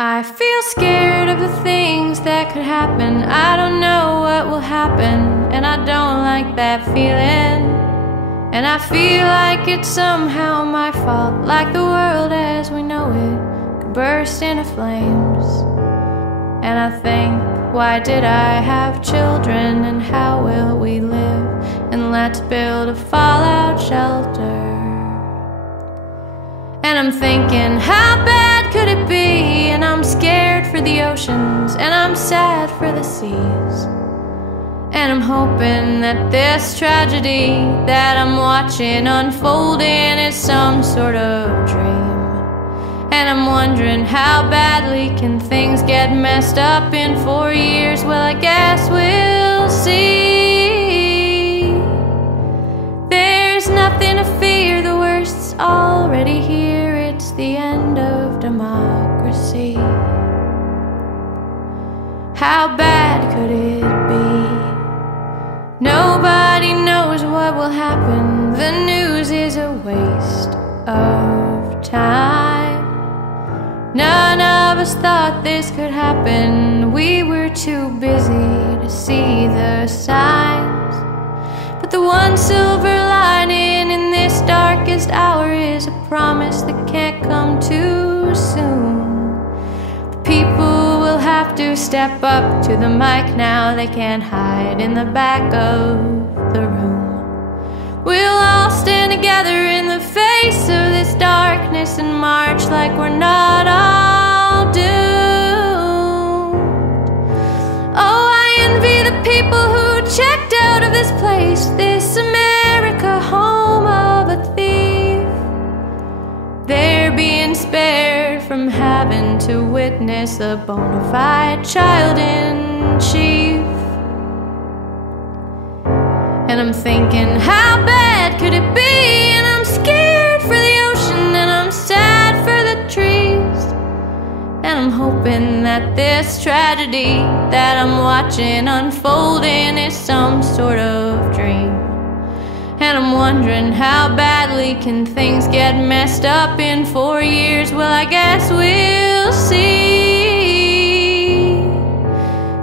I feel scared of the things that could happen. I don't know what will happen, and I don't like that feeling. And I feel like it's somehow my fault, like the world as we know it could burst into flames. And I think, why did I have children, and how will we live? And let's build a fallout shelter. And I'm thinking, how bad could it be? And I'm scared for the oceans, and I'm sad for the seas. And I'm hoping that this tragedy that I'm watching unfolding is some sort of dream. And I'm wondering, how badly can things get messed up in 4 years? Well, I guess we'll see. There's nothing to fear, the worst's already here. It's the end of democracy. How bad could it be? Nobody knows what will happen. The news is a waste of time. None of us thought this could happen. We were too busy to see the signs. But the one silver lining in this darkest hour is a promise that can't come too soon. The people will have to step up to the mic now. They can't hide in the back of the room. We'll all stand together in the face of this darkness and march like we're not all doomed. Oh, I envy the people who checked out of this place, this America, home of a thief. They're being spared from having to witness a bona fide child in chief. And I'm thinking, how bad could it be? And I'm scared for the ocean, and I'm sad for the trees. And I'm hoping that this tragedy that I'm watching unfolding is some sort of dream. And I'm wondering, how badly can things get messed up in 4 years? Well, I guess we'll see.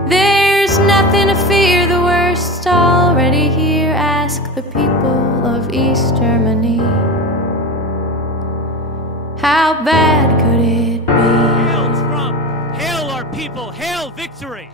There's nothing to fear, the worst's already here. Ask the people of East Germany. How bad could it be? Hail Trump! Hail our people! Hail victory!